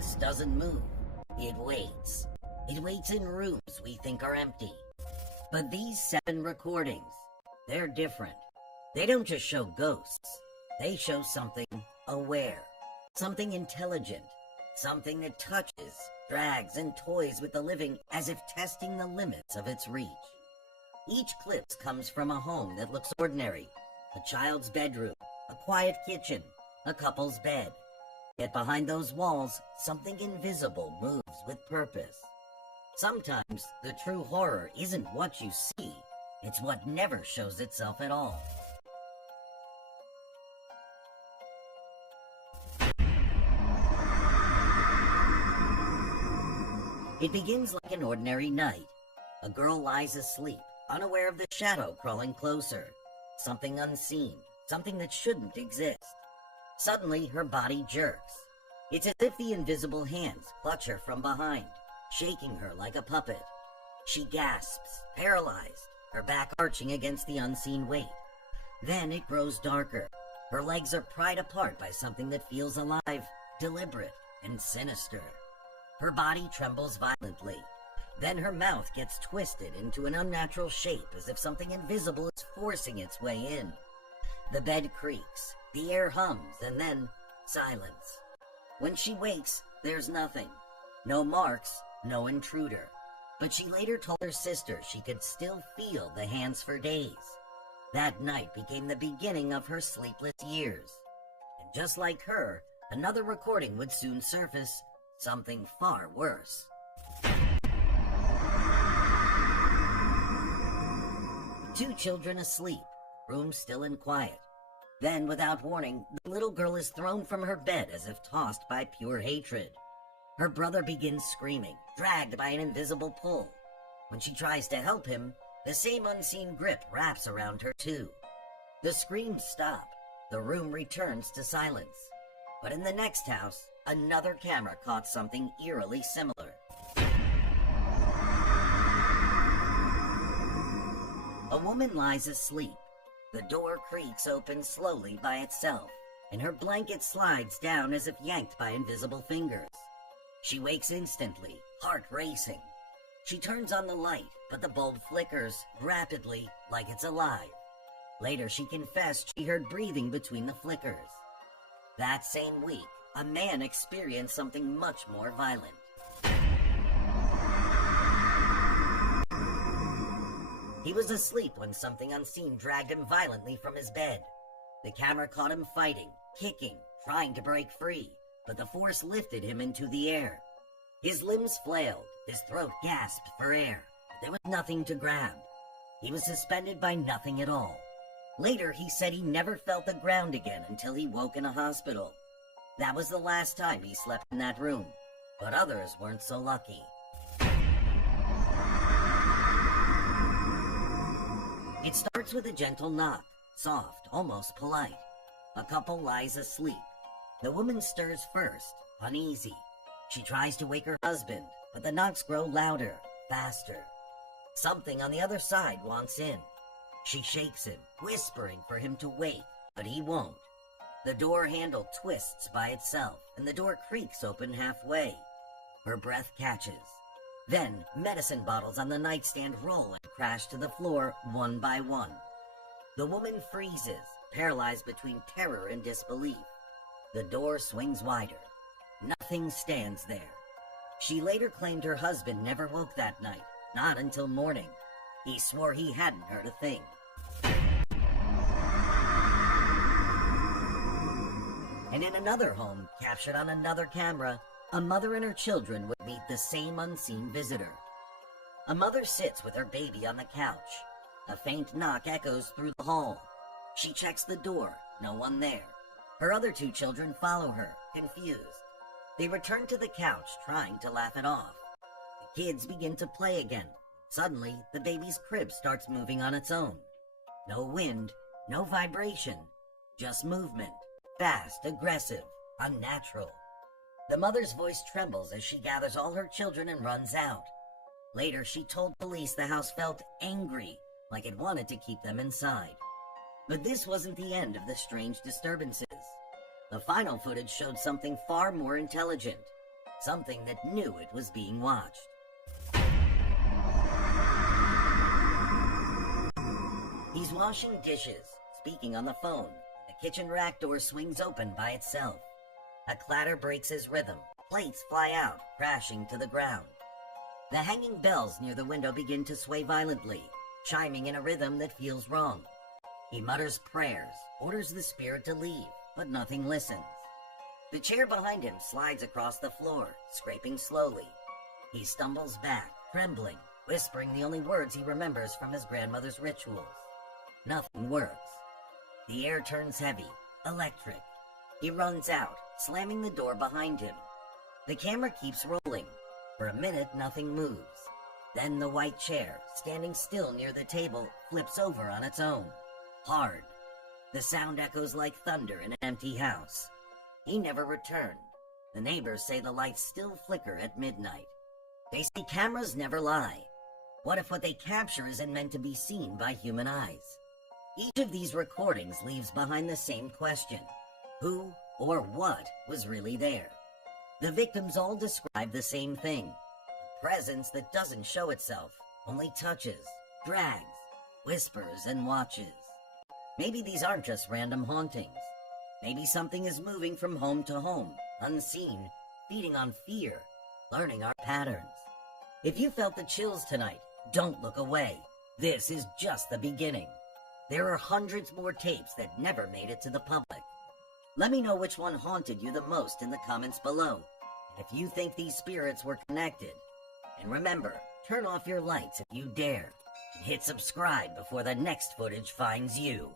This doesn't move. It waits. It waits in rooms we think are empty. But these 7 recordings, they're different. They don't just show ghosts. They show something aware, something intelligent, something that touches, drags, and toys with the living as if testing the limits of its reach. Each clip comes from a home that looks ordinary, a child's bedroom, a quiet kitchen, a couple's bed. Yet behind those walls, something invisible moves with purpose. Sometimes the true horror isn't what you see, it's what never shows itself at all. It begins like an ordinary night. A girl lies asleep, unaware of the shadow crawling closer. Something unseen, something that shouldn't exist. Suddenly, her body jerks. It's as if the invisible hands clutch her from behind, shaking her like a puppet. She gasps, paralyzed, her back arching against the unseen weight. Then it grows darker. Her legs are pried apart by something that feels alive, deliberate, and sinister. Her body trembles violently. Then her mouth gets twisted into an unnatural shape as if something invisible is forcing its way in. The bed creaks, the air hums, and then silence. When she wakes, there's nothing. No marks, no intruder. But she later told her sister she could still feel the hands for days. That night became the beginning of her sleepless years. And just like her, another recording would soon surface, something far worse. Two children asleep, room still and quiet. Then, without warning, the little girl is thrown from her bed as if tossed by pure hatred. Her brother begins screaming, dragged by an invisible pull. When she tries to help him, the same unseen grip wraps around her too. The screams stop. The room returns to silence. But in the next house, another camera caught something eerily similar. A woman lies asleep. The door creaks open slowly by itself, and her blanket slides down as if yanked by invisible fingers. She wakes instantly, heart racing. She turns on the light, but the bulb flickers rapidly like it's alive. Later she confessed she heard breathing between the flickers. That same week, a man experienced something much more violent. He was asleep when something unseen dragged him violently from his bed. The camera caught him fighting, kicking, trying to break free, but the force lifted him into the air. His limbs flailed, his throat gasped for air. There was nothing to grab. He was suspended by nothing at all. Later, he said he never felt the ground again until he woke in a hospital. That was the last time he slept in that room, but others weren't so lucky. It starts with a gentle knock, soft, almost polite. A couple lies asleep. The woman stirs first, uneasy. She tries to wake her husband, but the knocks grow louder, faster. Something on the other side wants in. She shakes him, whispering for him to wake, but he won't. The door handle twists by itself, and the door creaks open halfway. Her breath catches. Then, medicine bottles on the nightstand roll and crash to the floor one by one. The woman freezes, paralyzed between terror and disbelief. The door swings wider. Nothing stands there. She later claimed her husband never woke that night, not until morning. He swore he hadn't heard a thing. And in another home, captured on another camera, a mother and her children would meet the same unseen visitor. A mother sits with her baby on the couch. A faint knock echoes through the hall. She checks the door, no one there. Her other two children follow her, confused. They return to the couch, trying to laugh it off. The kids begin to play again. Suddenly, the baby's crib starts moving on its own. No wind, no vibration, just movement. Fast, aggressive, unnatural. The mother's voice trembles as she gathers all her children and runs out. Later, she told police the house felt angry, like it wanted to keep them inside. But this wasn't the end of the strange disturbances. The final footage showed something far more intelligent. something that knew it was being watched. He's washing dishes, speaking on the phone. The kitchen rack door swings open by itself. A clatter breaks his rhythm. Plates fly out, crashing to the ground. The hanging bells near the window begin to sway violently, chiming in a rhythm that feels wrong. He mutters prayers, orders the spirit to leave, but nothing listens. The chair behind him slides across the floor, scraping slowly. He stumbles back, trembling, whispering the only words he remembers from his grandmother's rituals. Nothing works. The air turns heavy, electric. He runs out, slamming the door behind him. The camera keeps rolling. For a minute, nothing moves. Then the white chair, standing still near the table, flips over on its own. Hard. The sound echoes like thunder in an empty house. He never returned. The neighbors say the lights still flicker at midnight. They say cameras never lie. What if what they capture isn't meant to be seen by human eyes? Each of these recordings leaves behind the same question. Who or what was really there? The victims all describe the same thing. A presence that doesn't show itself, only touches, drags, whispers, and watches. Maybe these aren't just random hauntings. Maybe something is moving from home to home, unseen, feeding on fear, learning our patterns. If you felt the chills tonight, don't look away. This is just the beginning. There are hundreds more tapes that never made it to the public. Let me know which one haunted you the most in the comments below, and if you think these spirits were connected. And remember, turn off your lights if you dare, and hit subscribe before the next footage finds you.